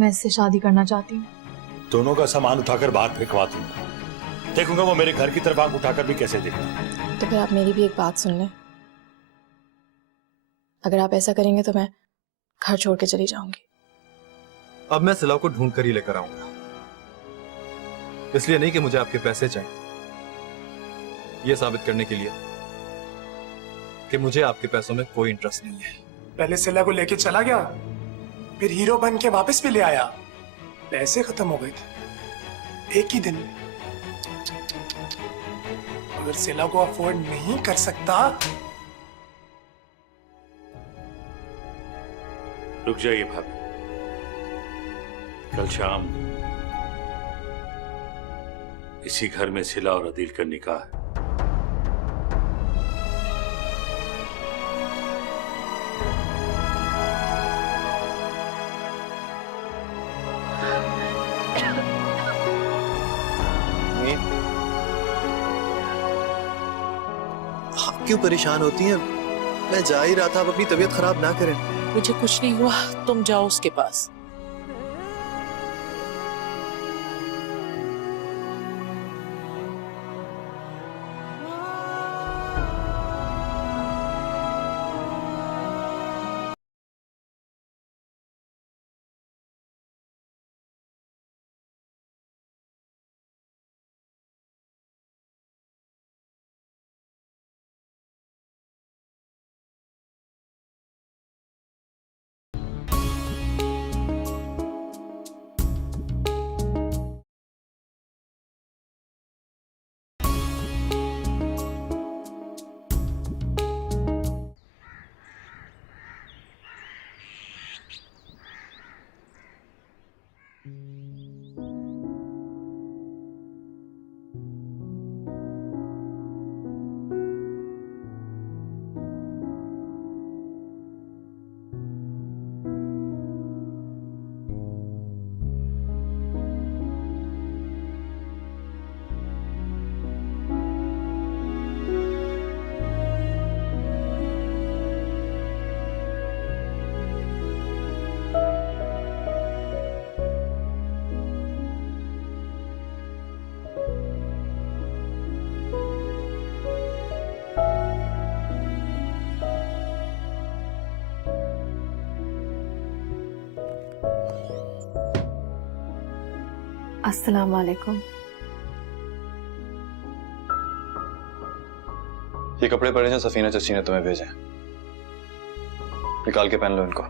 मैं इससे शादी करना चाहती हूँ। दोनों का सामान उठाकर बाहर फेंकवा दूंगा। देखूंगा वो मेरे घर की तरफ आंख उठाकर भी कैसे देखता है। तो फिर आप मेरी भी एक बात सुन लें। अगर आप ऐसा करेंगे तो मैं घर छोड़ के चली जाऊंगी। अब मैं सिला को ढूंढ कर ही लेकर आऊंगा, इसलिए नहीं कि मुझे आपके पैसे चाहिए, यह साबित करने के लिए कि मुझे आपके पैसों में कोई इंटरेस्ट नहीं है। पहले सिला को लेके चला गया, फिर हीरो बन के वापस भी ले आया। पैसे खत्म हो गए थे एक ही दिन में। अगर सिला को अफोर्ड नहीं कर सकता, रुक जाइए भाभी, कल शाम इसी घर में सिला और अदील का निकाह है। आप क्यों परेशान होती हैं? मैं जा ही रहा था, आप अपनी तबीयत खराब ना करें। मुझे कुछ नहीं हुआ, तुम जाओ उसके पास। अस्सलाम वालेकुम। ये कपड़े पड़े हैं सफीना चची ने तुम्हें भेजे, निकाल के पहन लो इनको।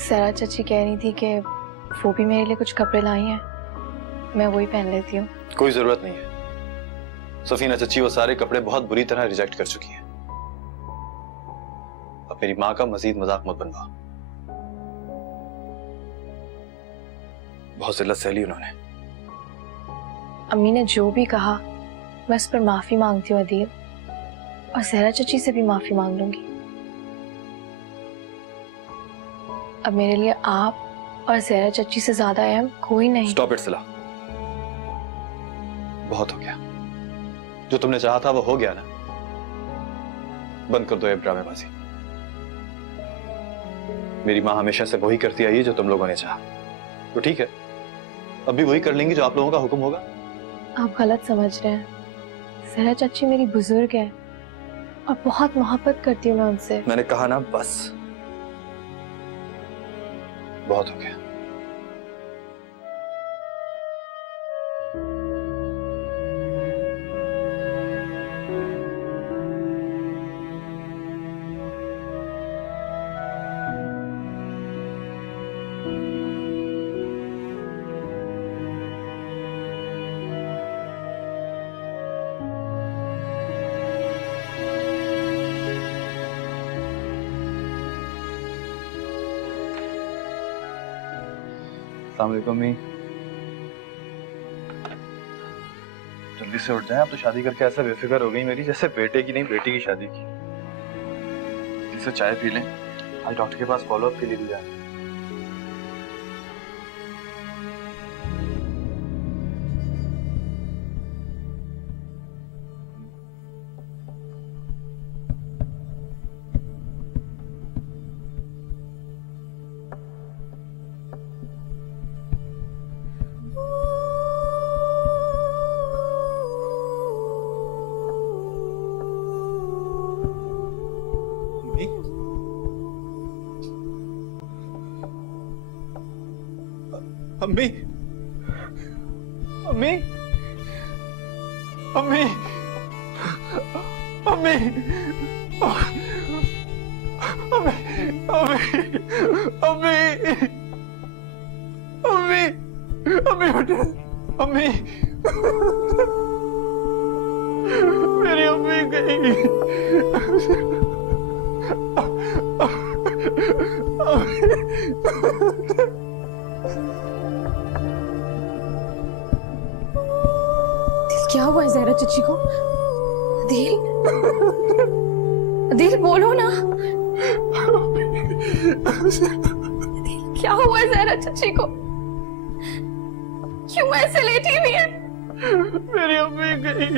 सरा चची कह रही थी कि वो भी मेरे लिए कुछ कपड़े लाई हैं, मैं वही पहन लेती हूँ। कोई जरूरत नहीं है, सफीना चची वो सारे कपड़े बहुत बुरी तरह रिजेक्ट कर चुकी हैं। अब मेरी माँ का मजीद मजाक मत बनवाओ, बहुत जिल्लत सह ली उन्होंने। अम्मी ने जो भी कहा मैं उस पर माफी मांगती हूँ अदील, और सहरा चची से भी माफी मांग लूंगी। अब मेरे लिए आप और सहरा चची से ज्यादा अहम कोई नहीं। स्टॉप इट सिला, बहुत हो गया। जो तुमने चाहा था वो हो गया ना, बंद कर दो ये ड्रामेबाजी। मेरी माँ हमेशा से वही करती आई है जो तुम लोगों ने चाहा, तो ठीक है अब भी वही कर लेंगी जो आप लोगों का हुक्म होगा। आप गलत समझ रहे हैं, सहरा चची मेरी बुजुर्ग है और बहुत मोहब्बत करती हूँ मैं उनसे। मैंने कहा ना बस, बहुत हो गया। अस्सलामुअलैकुम। जल्दी से उठ जाएं, आप तो शादी करके ऐसा बेफिक्र हो गई मेरी, जैसे बेटे की नहीं बेटी की शादी की। जल्दी से चाय पी लें, आज डॉक्टर के पास फॉलोअप के लिए भी जाना। अम्मी अम्मी अम्मी अम्मी अम्मी अम्मी अम्मी अम्मी अम्मी उठ अम्मी मेरी अम्मी गई क्या हुआ है जहरा चची को? अदील, अदील बोलो ना। अदील, क्या हुआ है जहरा चची को? क्यों ऐसे लेटी हुई है? मेरी अम्मी गई।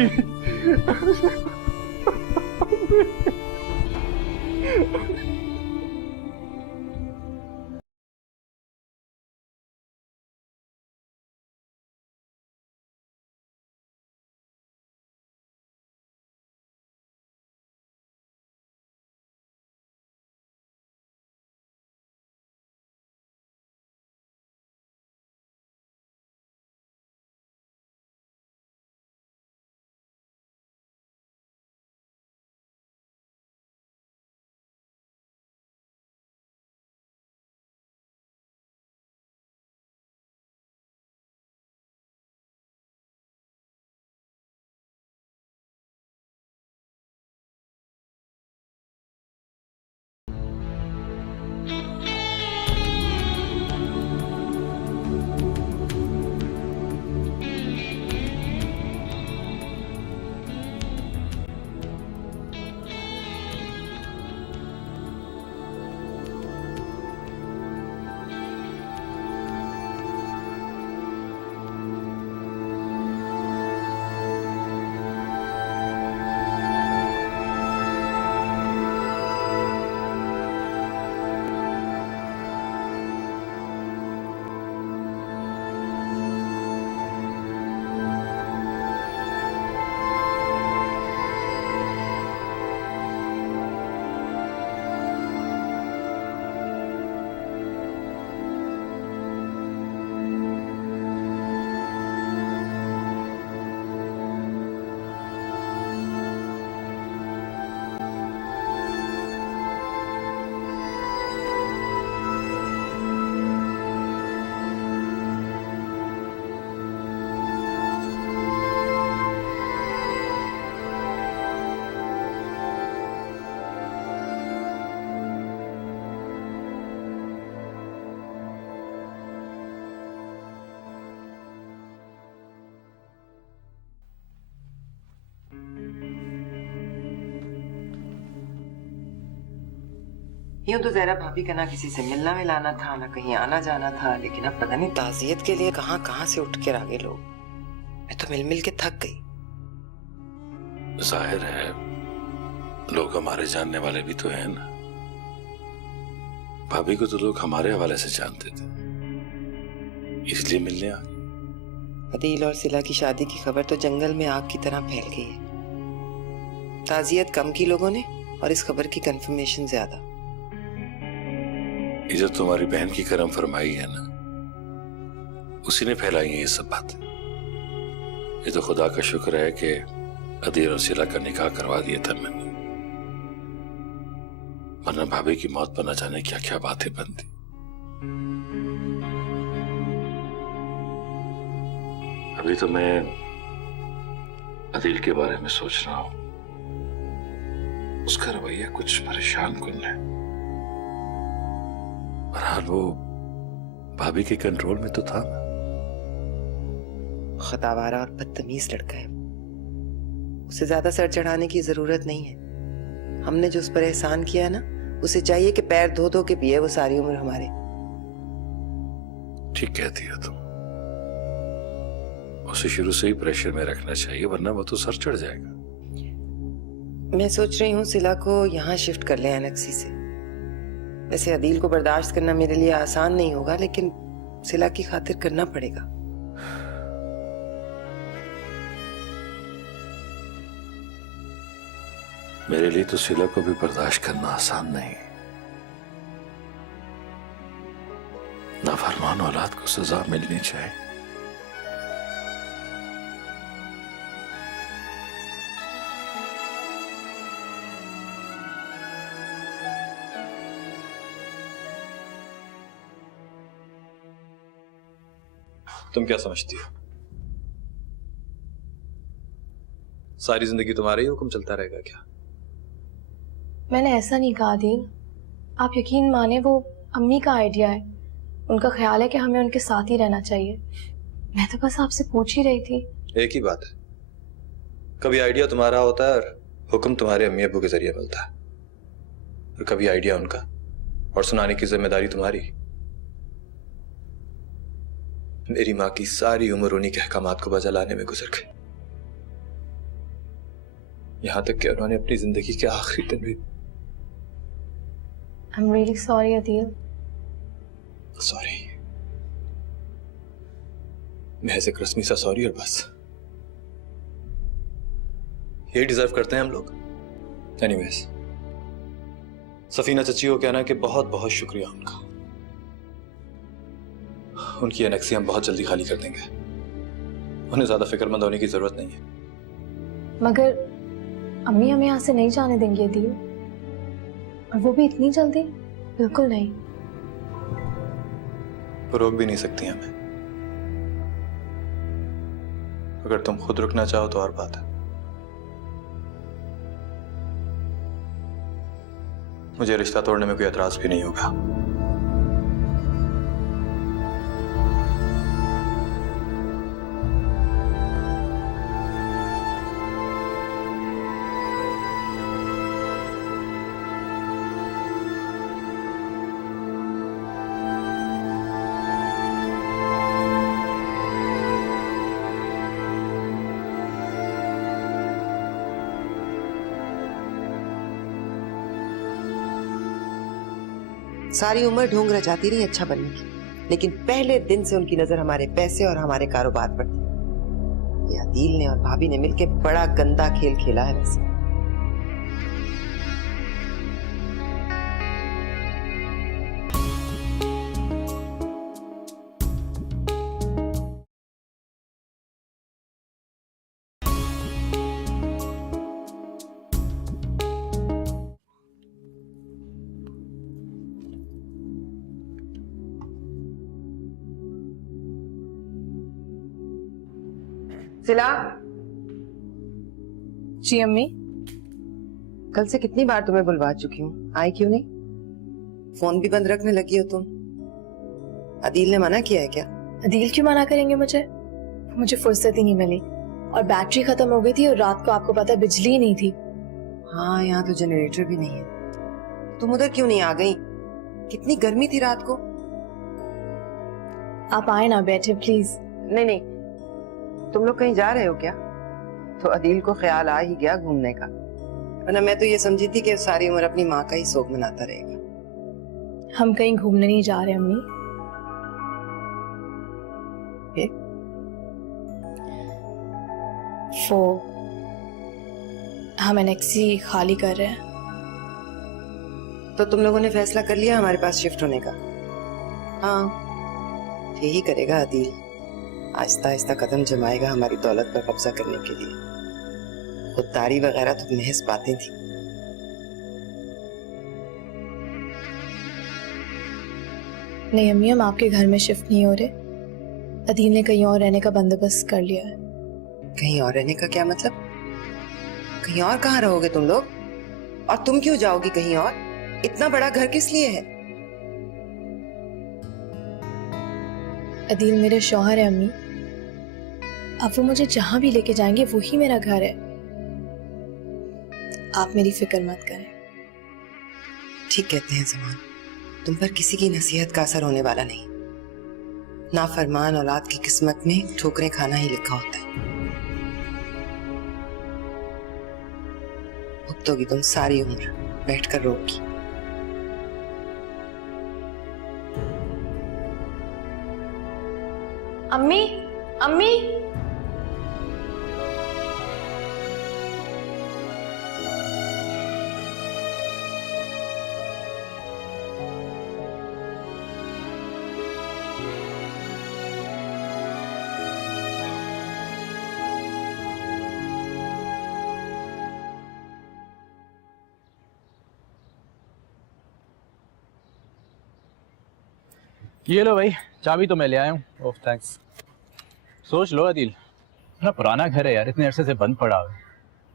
यूं तो जहरा भाभी का ना किसी से मिलना मिलाना था, ना कहीं आना जाना था, लेकिन अब पता नहीं ताजियत के लिए कहां कहां से उठ कर आ गए लोग। मैं तो मिल मिल के थक गई। जाहिर है लोग हमारे जानने वाले भी तो हैं ना। भाभी को तो लोग हमारे हवाले से जानते थे, इसलिए मिलने आ गए। अदील और सिला की शादी की खबर तो जंगल में आग की तरह फैल गई है। ताजियत कम की लोगों ने और इस खबर की कंफर्मेशन ज्यादा। ये जो तुम्हारी बहन की करम फरमाई है ना, उसी ने फैलाई है ये सब बातें। ये तो खुदा का शुक्र है कि अदील और सिला का निकाह करवा दिया था मैंने, वरना भाभी की मौत पर न जाने क्या क्या बातें बनती। अभी तो मैं अदील के बारे में सोच रहा हूं। उसका रवैया कुछ परेशान कुन है। बहरहाल वो भाभी के कंट्रोल में तो था ना। खतावारा और बदतमीज लड़का है। उसे ज्यादा सर चढ़ाने की जरूरत नहीं है। हमने जो उस पर एहसान किया ना, उसे चाहिए कि पैर धो धो के पिए वो सारी उम्र हमारे। ठीक कहती है तुम। उसे शुरू से ही प्रेशर में रखना चाहिए, वरना वो तो सर चढ़ जाएगा। मैं सोच रही हूँ सिला को यहाँ शिफ्ट कर ले एनेक्सी से। वैसे अदील को बर्दाश्त करना मेरे लिए आसान नहीं होगा, लेकिन सिला की खातिर करना पड़ेगा। मेरे लिए तो सिला को भी बर्दाश्त करना आसान नहीं। नाफरमान औलाद को सजा मिलनी चाहिए। तुम क्या समझती हो? सारी जिंदगी तुम्हारा ही हुक्म चलता रहेगा क्या? मैंने ऐसा नहीं कहा आदिल। आप यकीन माने वो अम्मी का आइडिया है। उनका ख्याल है कि हमें उनके साथ ही रहना चाहिए। मैं तो बस आपसे पूछ ही रही थी। एक ही बात है, कभी आइडिया तुम्हारा होता है और हुक्म तुम्हारे अम्मी अब्बू के जरिए मिलता है, और कभी आइडिया उनका और सुनाने की जिम्मेदारी तुम्हारी। मेरी माँ की सारी उम्र उन्हीं के अहकामात को बजा लाने में गुजर गई, यहां तक कि उन्होंने अपनी जिंदगी के आखिरी दिन भी। I'm really sorry Adil. Sorry, महज एक रस्मी सा सॉरी और बस। ये डिजर्व करते हैं हम लोग। एनीवेज, सफीना चची को कहना कि बहुत बहुत शुक्रिया उनका। उनकी एनेक्सी हम बहुत जल्दी खाली कर देंगे, उन्हें ज्यादा फिक्रमंद होने की जरूरत नहीं है। मगर अम्मी हमें यहाँ से नहीं जाने देंगी आदिल, और वो भी इतनी जल्दी? बिल्कुल नहीं। वो रोक भी नहीं सकती हमें। अगर तुम खुद रुकना चाहो तो और बात है। मुझे रिश्ता तोड़ने में कोई एतराज भी नहीं होगा। सारी उम्र ढोंग रचाती रही अच्छा बनने की, लेकिन पहले दिन से उनकी नजर हमारे पैसे और हमारे कारोबार पर थी। ये आदिल ने और भाभी ने मिलकर बड़ा गंदा खेल खेला है वैसे। सिला, जी अम्मी। कल से कितनी बार तुम्हें बुलवा चुकी हूँ, आई क्यों नहीं? फोन भी बंद रखने लगी हो तुम। अदील ने मना किया है क्या? अदील क्यों मना करेंगे मुझे? मुझे फुर्सत ही नहीं मिली, और बैटरी खत्म हो गई थी, और रात को आपको पता है बिजली ही नहीं थी। हाँ, यहाँ तो जनरेटर भी नहीं है। तुम उधर क्यों नहीं आ गई? कितनी गर्मी थी रात को। आप आए ना, बैठे प्लीज। नहीं नहीं, तुम लोग कहीं जा रहे हो क्या? तो अदील को ख्याल आ ही गया घूमने का, वरना मैं तो ये समझी थी कि सारी उम्र अपनी माँ का ही शोक मनाता रहेगा। हम कहीं घूमने नहीं जा रहे अम्मी। वो हम एनेक्सी खाली कर रहे हैं। तो तुम लोगों ने फैसला कर लिया हमारे पास शिफ्ट होने का? हाँ, यही करेगा अदील, आहिस्ता आहिस्ता कदम जमाएगा हमारी दौलत पर कब्जा करने के लिए। खुददारी वगैरह तो महज बातें थी। नहीं अम्मी, हम आपके घर में शिफ्ट नहीं हो रहे। अदील ने कहीं और रहने का बंदोबस्त कर लिया है। कहीं और रहने का क्या मतलब? कहीं और कहाँ रहोगे तुम लोग? और तुम क्यों जाओगी कहीं और? इतना बड़ा घर किस लिए है? अदील मेरे शौहर है अम्मी, अब वो मुझे जहां भी लेके जाएंगे वही मेरा घर है। आप मेरी फिक्र मत करें। ठीक कहते हैं जमान, तुम पर किसी की नसीहत का असर होने वाला नहीं। नाफरमान औलाद की किस्मत में ठोकरें खाना ही लिखा होता है। भुगतोगी तुम सारी उम्र बैठकर रोगी। अम्मी, अम्मी, ये लो भाई, चाबी तो मैं ले आया हूँ। ओह थैंक्स। सोच लो आदिल, इतना पुराना घर है यार, इतने अरसे से बंद पड़ा है।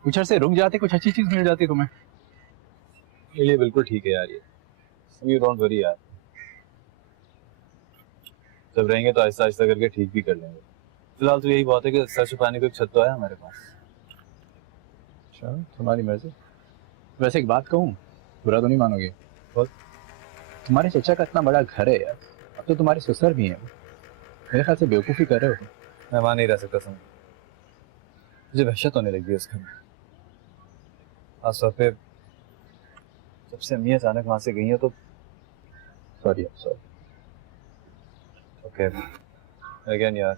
कुछ अरसे रुक जाते, कुछ अच्छी चीज मिल जाती तुम्हें। ये लिए बिल्कुल ठीक है यार, ये यू डोंट वरी यार, जब रहेंगे तो आहिस्ता आहिस्ता करके ठीक भी कर लेंगे। फिलहाल तो यही बात है कि सर छुपाने को एक छत तो है हमारे पास। अच्छा, तुम्हारी मर्जी। वैसे एक बात कहूँ, बुरा तो नहीं मानोगे? बोल। तुम्हारे चचा का इतना बड़ा घर है यार, अब तो तुम्हारे ससुर भी हैं, मेरे ख्याल से बेवकूफ़ी कर रहे हो। मैं वहां नहीं रह सकता समझ, मुझे वहशत होने लगी है उस घर में। खास तौर पे जब से अम्मी अचानक वहां से गई है तो। सॉरी ओके अगेन यार,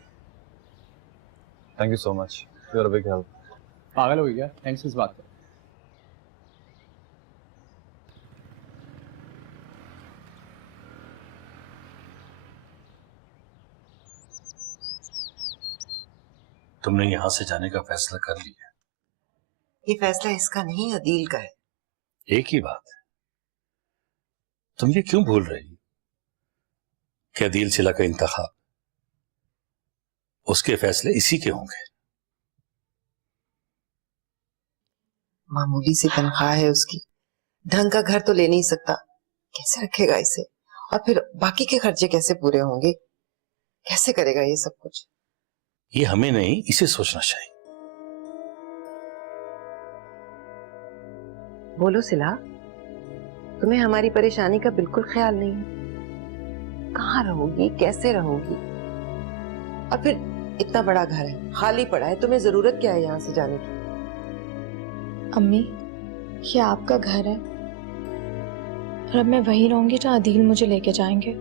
thank you so much, you are a big help. पागल हो गया, थैंक्स इस बात पर। तुमने यहां से जाने का फैसला कर लिया? ये फैसला इसका नहीं, अदील का है। एक ही बात है, तुम ये क्यों भूल रही कि अदील सिला का इंतखाब उसके फैसले इसी के होंगे। मामूली सी तनख्वाह है उसकी, ढंग का घर तो ले नहीं सकता, कैसे रखेगा इसे? और फिर बाकी के खर्चे कैसे पूरे होंगे? कैसे करेगा ये सब कुछ? ये हमें नहीं, इसे सोचना चाहिए। बोलो सिला, तुम्हें हमारी परेशानी का बिल्कुल ख्याल नहीं है? कहाँ रहोगी, कैसे रहोगी? और फिर इतना बड़ा घर है, खाली पड़ा है, तुम्हें जरूरत क्या है यहाँ से जाने की? अम्मी, ये आपका घर है और अब मैं वहीं रहूंगी जहाँ अदील मुझे लेके जाएंगे।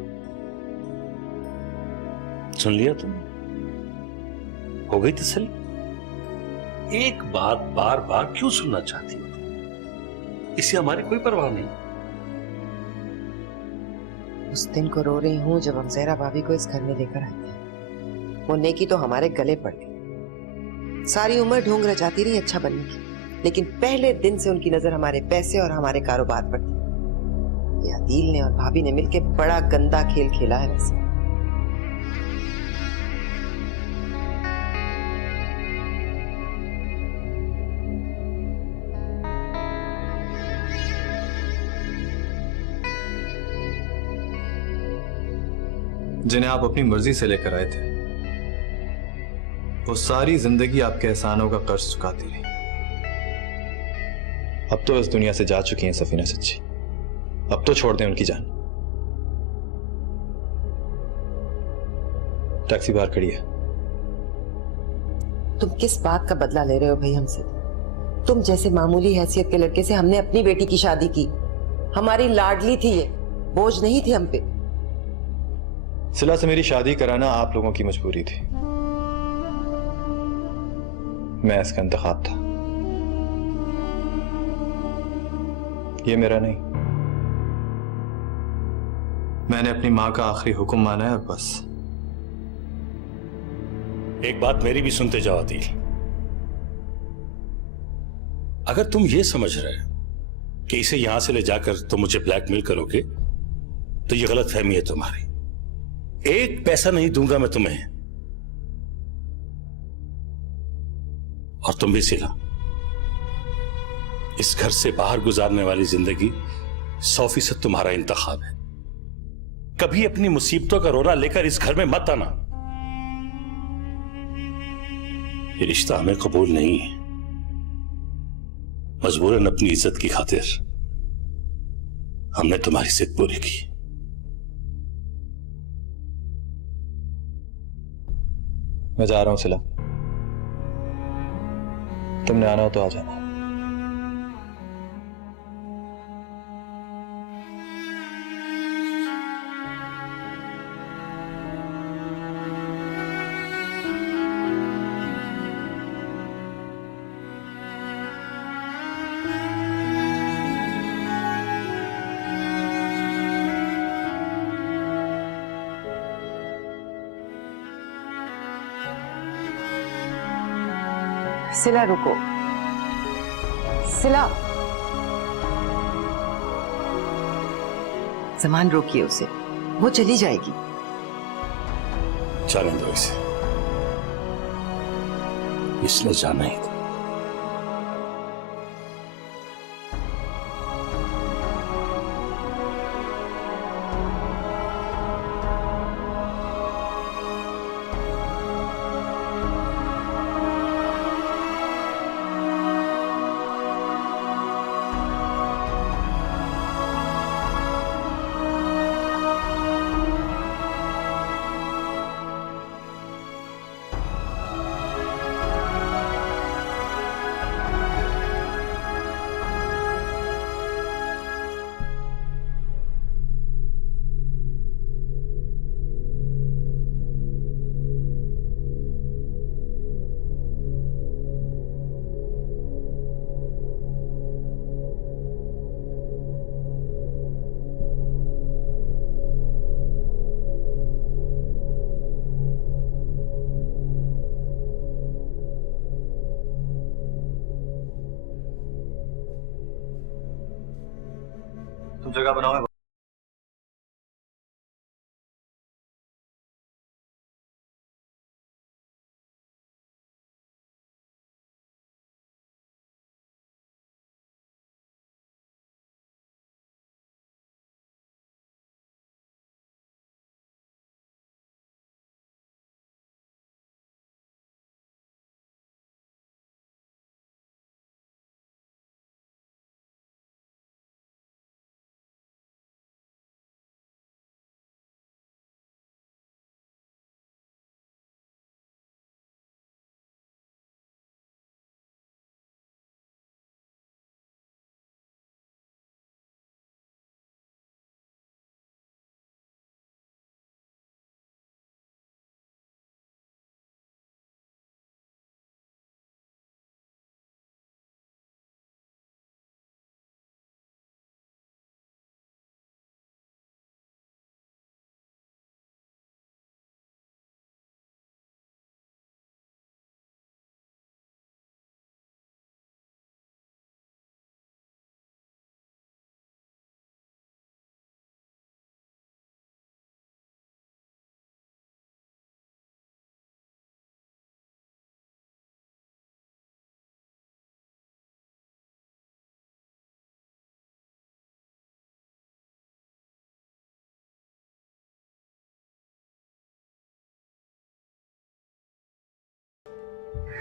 सुन लिया तुम? हो गई तसल्ली? एक बात बार बार क्यों सुनना चाहती हो? इससे हमारी कोई परवाह नहीं। उस दिन को रो रही हूँ जब हम जहरा भाभी को इस घर में लेकर आए थे। वो नेकी तो हमारे गले पड़ गई। सारी उम्र ढूंढ रचाती रही अच्छा बनने की, लेकिन पहले दिन से उनकी नजर हमारे पैसे और हमारे कारोबार पर थी। ये अदील ने और भाभी ने मिलकर बड़ा गंदा खेल खेला है वैसे। जिन्हें आप अपनी मर्जी से लेकर आए थे, वो सारी जिंदगी आपके एहसानों का कर्ज चुकाती रही। अब तो इस दुनिया से जा चुकी हैं सफीना सच्ची, अब तो छोड़ दें उनकी जान। टैक्सी बाहर खड़ी है। तुम किस बात का बदला ले रहे हो भाई हमसे? तुम जैसे मामूली हैसियत के लड़के से हमने अपनी बेटी की शादी की। हमारी लाडली थी ये, बोझ नहीं थी हम पे। सिला से मेरी शादी कराना आप लोगों की मजबूरी थी, मैं इसका इंतखाब था, ये मेरा नहीं। मैंने अपनी मां का आखिरी हुक्म माना है और बस। एक बात मेरी भी सुनते जाओ अदील, अगर तुम ये समझ रहे कि इसे यहां से ले जाकर तुम मुझे ब्लैकमेल करोगे तो ये गलत फहमी है तुम्हारी। एक पैसा नहीं दूंगा मैं तुम्हें। और तुम भी सिला, इस घर से बाहर गुजारने वाली जिंदगी 100% तुम्हारा इंतखाब है। कभी अपनी मुसीबतों का रोना लेकर इस घर में मत आना। ये रिश्ता हमें कबूल नहीं है। मजबूरन अपनी इज्जत की खातिर हमने तुम्हारी जिद पूरी की। मैं जा रहा हूं सिला, तुमने आना हो तो आ जाना। सिला रुको, सिला। जमान रोकिए उसे, वो चली जाएगी। जाने दो इसे, इसने जाना ही था। तुम जगह बनाओ, मैं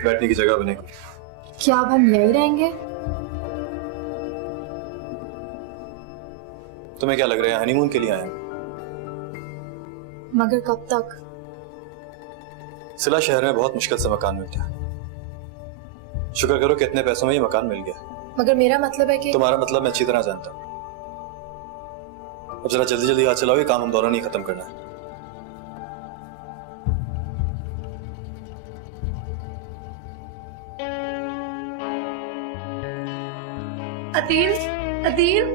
बैठने की जगह बनेगी। क्या अब हम यहीं रहेंगे? तुम्हें क्या लग रहा है हनीमून के लिए आए हैं? मगर कब तक? सिला शहर में बहुत मुश्किल से मकान मिलता है। शुक्र करो कि इतने पैसों में ये मकान मिल गया। मगर मेरा मतलब है कि तुम्हारा मतलब मैं अच्छी तरह जानता हूँ। अब जरा जल्दी जल्दी हाथ चलाओ, ये काम हम दोनों नहीं खत्म करना है। अदील, अदील,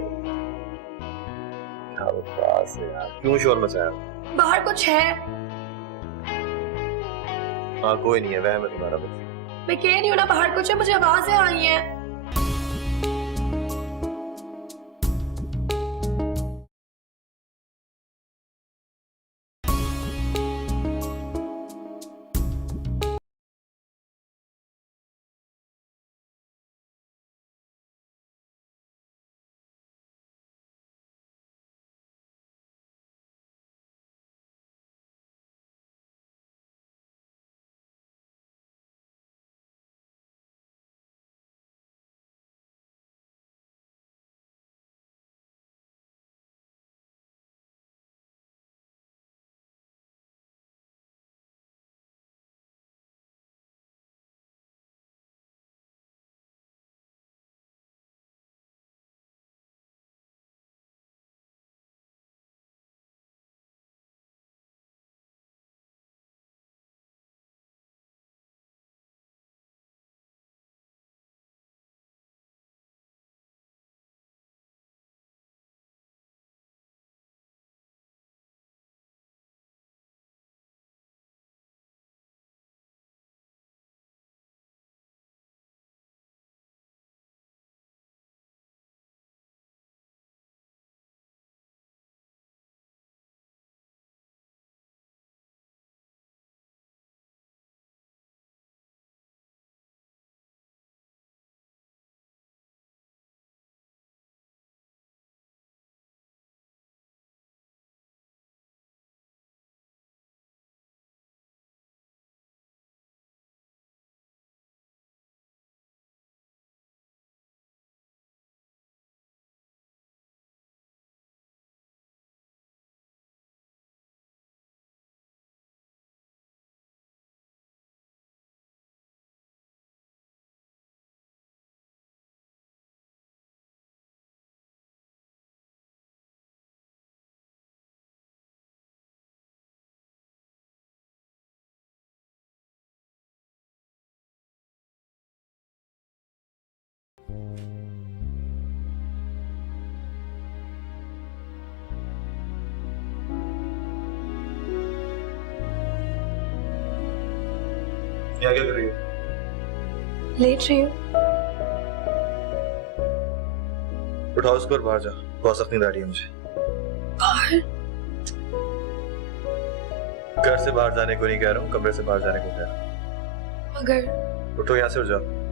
क्यों शोर मचाया? बाहर कुछ है। हाँ कोई नहीं है, वह मैं तुम्हारा बच्चा। मैं कह रही हूँ ना, बाहर कुछ है, मुझे आवाजें आई हैं। यहाँ क्या कर रही हो? लेट रही हूँ। उठाओ उसको और बाहर जा, बहुत सख्त नींद आ रही है मुझे। बाहर? घर से बाहर जाने को नहीं कह रहा हूँ, कमरे से बाहर जाने को कह रहा हूँ। मगर उठो यहाँ से और जाओ।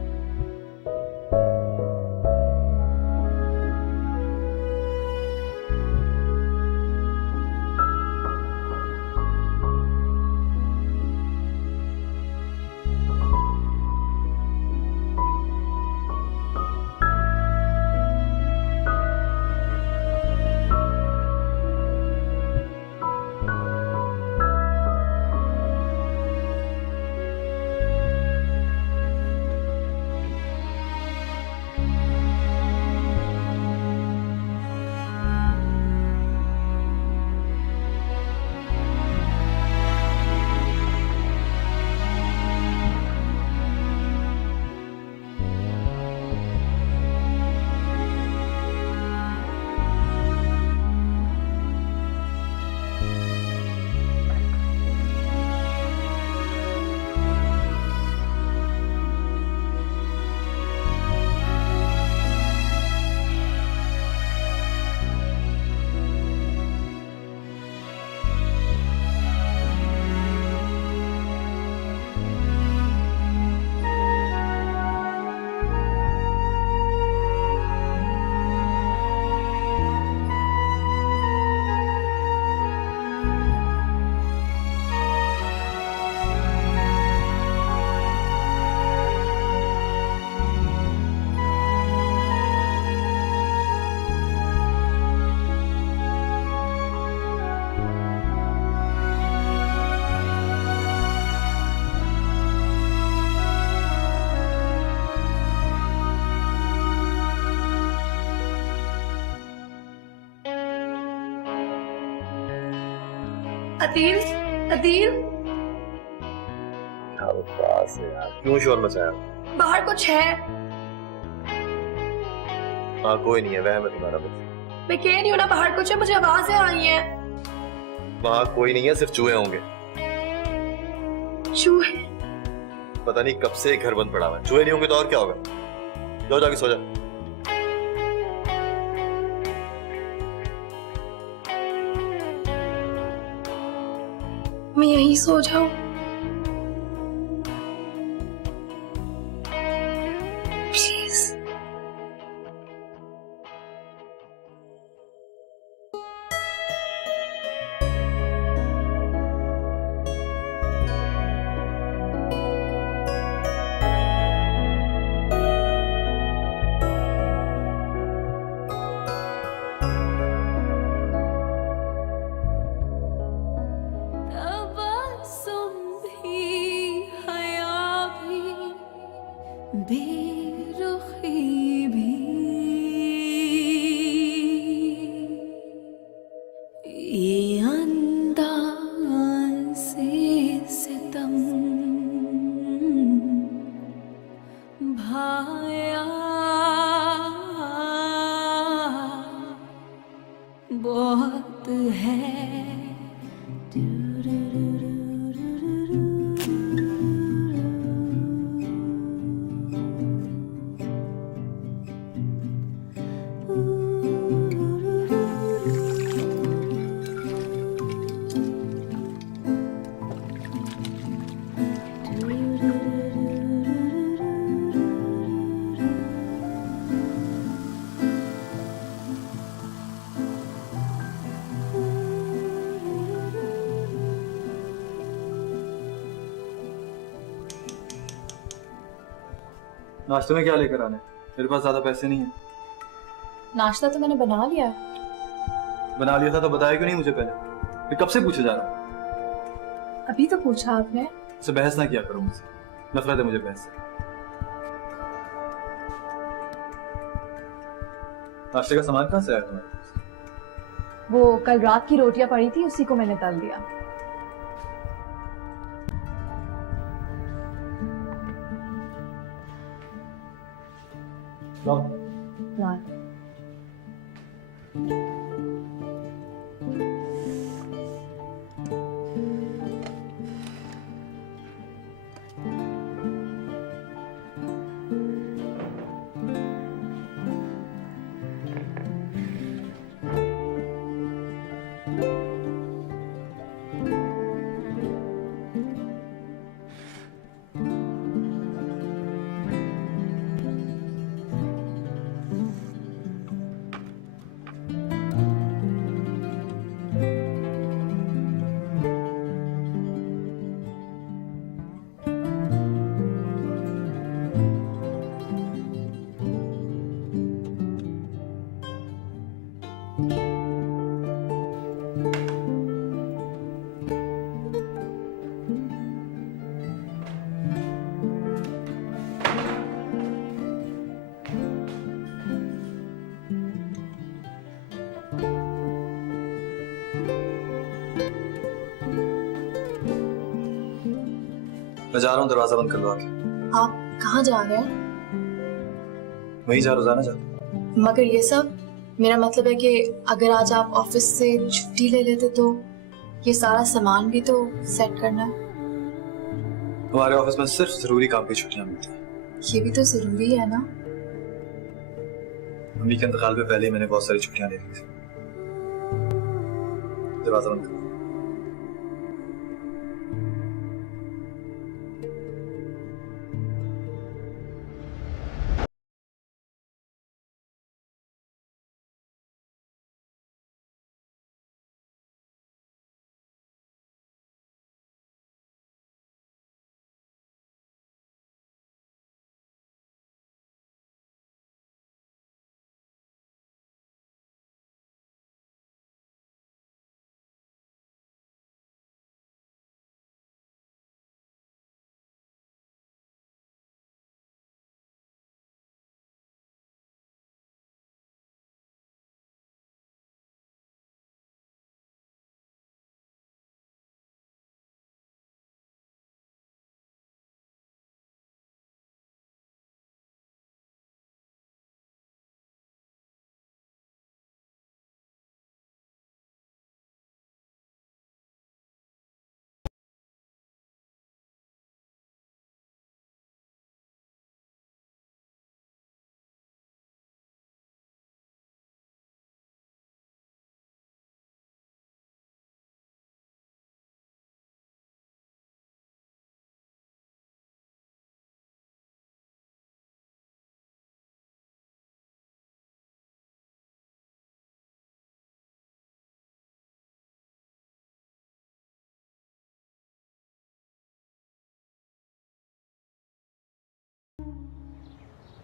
अदील, अदील, पास है यार, क्यों शोर मचाया? बाहर कुछ है। हाँ कोई नहीं है, वह मैं तुम्हारा बस। मैं कह रही हूँ ना बाहर कुछ है, मुझे आवाजें आई हैं। वहाँ कोई नहीं है, सिर्फ चूहे होंगे। चूहे? पता नहीं कब से घर बंद पड़ा हुआ है। चूहे नहीं होंगे तो और क्या होगा? जाओ जाके सो जा। मैं यहीं सो जाऊं? प्लीज। बेरुखी भी ये अंदाज़े सितम भाया बहुत है। नाश्ते में क्या लेकर आने? मेरे पास ज्यादा पैसे नहीं है। नाश्ता तो मैंने बना लिया है। बना लिया था तो बताया क्यों नहीं मुझे पहले? मैं कब से पूछे जा रहा हूँ। अभी तो पूछा आपने। इससे बहस ना किया करो मुझसे, नफरत है मुझे बहस से। नाश्ते का सामान कहाँ से आया तुम्हारे? वो कल रात की रोटियां पड़ी थी, उसी को मैंने तल दिया। ना मैं जा रहा हूँ, दरवाजा बंद कर लो आके। आप कहाँ जा रहे हैं? वही जा रोजाना जाता। मगर ये सब, मेरा मतलब है कि अगर आज आप ऑफिस से छुट्टी ले लेते तो ये सारा सामान भी तो सेट करना है। हमारे ऑफिस में सिर्फ जरूरी काम की छुट्टियां मिलती हैं। ये भी तो जरूरी है ना। मम्मी के इंतकाल पे पहले ही मैंने बहुत सारी छुट्टियां ले ली थी। दरवाजा बंद करो।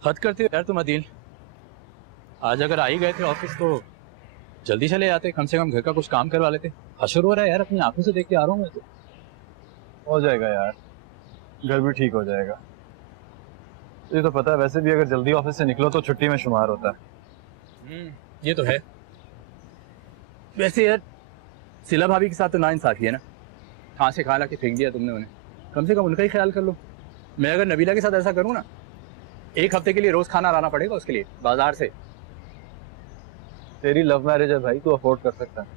हद करते हो यार तुम अदील। आज अगर आ ही गए थे ऑफिस तो जल्दी चले जाते, कम से कम घर का कुछ काम करवा लेते। हशर हो रहा है यार, अपनी आंखों से देख के आ रहा हूँ मैं तो। हो जाएगा यार, घर भी ठीक हो जाएगा। ये तो पता है, वैसे भी अगर जल्दी ऑफिस से निकलो तो छुट्टी में शुमार होता है। ये तो है। वैसे यार सिला भाभी के साथ तो नाइंसाफी है ना, कहाँ से खा ला के फेंक दिया तुमने उन्हें। कम से कम उनका ही ख्याल कर लो। मैं अगर नबीला के साथ ऐसा करूँ ना, एक हफ्ते के लिए रोज खाना लाना पड़ेगा उसके लिए बाजार से। तेरी लव मैरिज है भाई, तू अफोर्ड कर सकता है।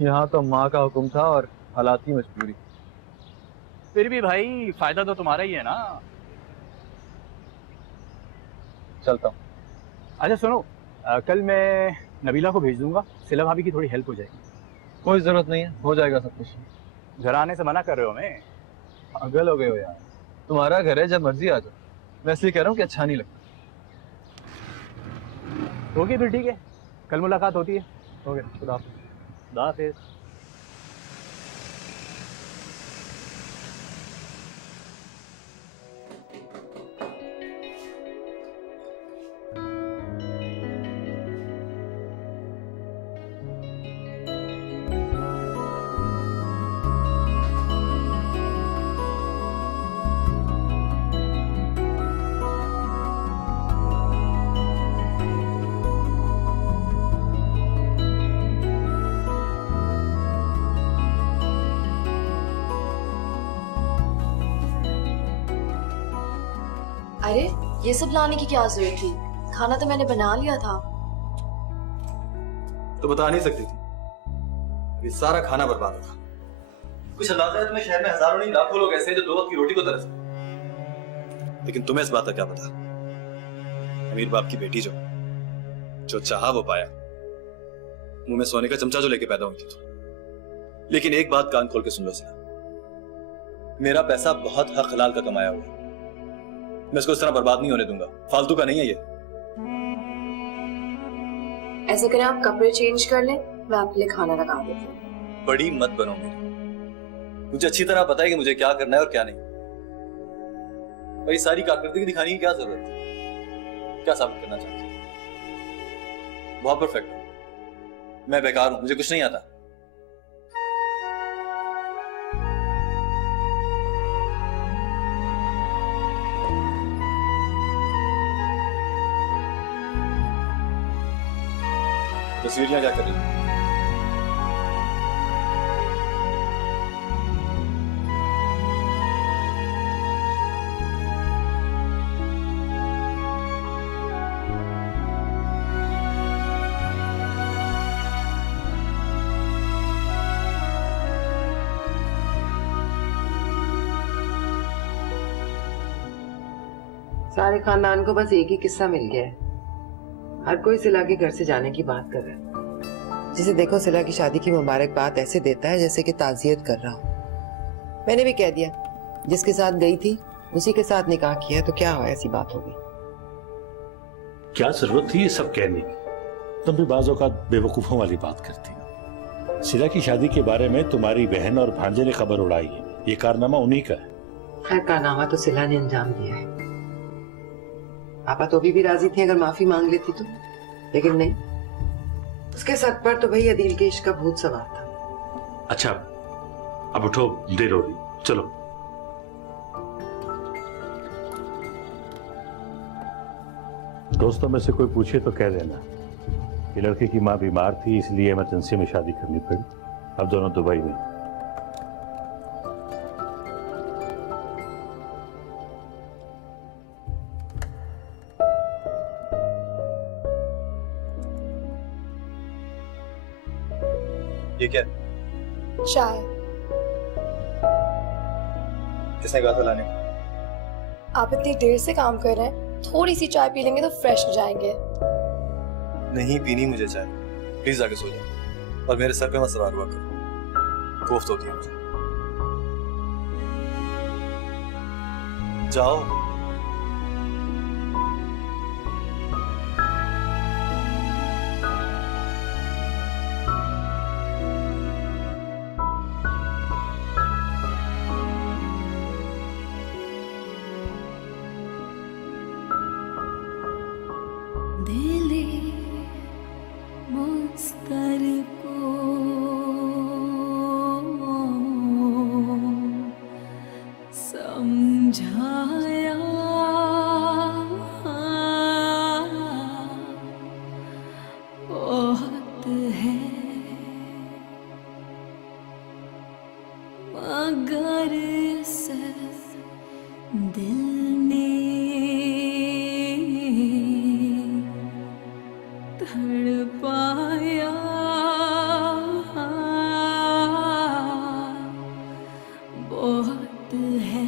यहाँ तो माँ का हुक्म था और हालात की मजबूरी। फिर भी भाई फायदा तो तुम्हारा ही है ना। चलता हूँ। अच्छा सुनो, कल मैं नबीला को भेज दूंगा, सिला भाभी की थोड़ी हेल्प हो जाएगी। कोई जरूरत नहीं है, हो जाएगा सब कुछ। घर आने से मना कर रहे हो हमें? पागल हो गए हो यार, तुम्हारा घर है, जब मर्जी आ जाओ। मैं इसलिए कह रहा हूँ कि अच्छा नहीं लगता। होगी फिर ठीक है, कल मुलाकात होती है। हो गया, खुदा हाफिज़। खुदा हाफिज़। अरे ये सब लाने की क्या जरूरत थी? खाना तो मैंने बना लिया था। तो बता नहीं सकती थी? अभी सारा खाना बर्बाद होगा। कुछ अंदाजा है तुम्हें शहर में हजारों नहीं लाखों लोग ऐसे हैं जो 2 वक्त की रोटी को तरसते हैं। लेकिन तुम्हें इस बात का क्या पता? अमीर बाप की बेटी जो चाहा वो पाया। मुंह में सोने का चमचा जो लेके पैदा हुई थी। लेकिन एक बात कान खोल के सुन लो सिला, मेरा पैसा बहुत हक हलाल का कमाया हुआ है। मैं इसको इस तरह बर्बाद नहीं होने दूंगा। फालतू का नहीं है ये। ऐसा करें, आप कपड़े चेंज कर लें, मैं आपके लिए खाना लगा देती हूँ। बड़ी मत बनो मेरी। मुझे अच्छी तरह पता है कि मुझे क्या करना है और क्या नहीं। और ये सारी कारकर्दगी दिखाने की क्या जरूरत है? क्या साबित करना चाहती है? बहुत परफेक्ट हूं। मैं बेकार हूं, मुझे कुछ नहीं आता। तस्वीरें क्या कर रही हैं? सारे खानदान को बस एक ही किस्सा मिल गया है। हर कोई सिला के घर से जाने की बात कर रहा है। जिसे देखो सिला की शादी की मुबारकबाद ऐसे देता है जैसे कि ताज़ियत कर रहा हो। मैंने भी कह दिया, जिसके साथ गई थी उसी के साथ निकाह किया, तो क्या हुआ, ऐसी बात होगी। क्या जरूरत थी ये सब कहने की? तुम भी बाज़ औक़ात बेवकूफों वाली बात करती हो। सिला की शादी के बारे में तुम्हारी बहन और भांजे ने खबर उड़ाई है। ये कारनामा उन्हीं का है। खैर, कारनामा तो सिला ने अंजाम दिया है। पापा तो भी राजी थे अगर माफी मांग लेती तो, लेकिन नहीं। उसके सर पर तो भाई अदील के इश्क का भूत सवार था। अच्छा, अब उठो, देर हो रही, चलो। दोस्तों में से कोई पूछे तो कह देना कि लड़के की मां बीमार थी, इसलिए इमरजेंसी में शादी करनी पड़ी। अब दोनों दुबई में। ये क्या? चाय। किसने कहा था लाने? आप इतनी देर से काम कर रहे हैं, थोड़ी सी चाय पी लेंगे तो फ्रेश हो जाएंगे। नहीं पीनी मुझे चाय। प्लीज आके सो जाओ और मेरे सर पे मत सवार हुआ करो। कोफ्त होती है मुझे। जाओ। दिले मुस्तर को समझाया बहुत है, मगर सिर्फ दिल ने तड़पाया बहुत है।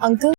अंकल,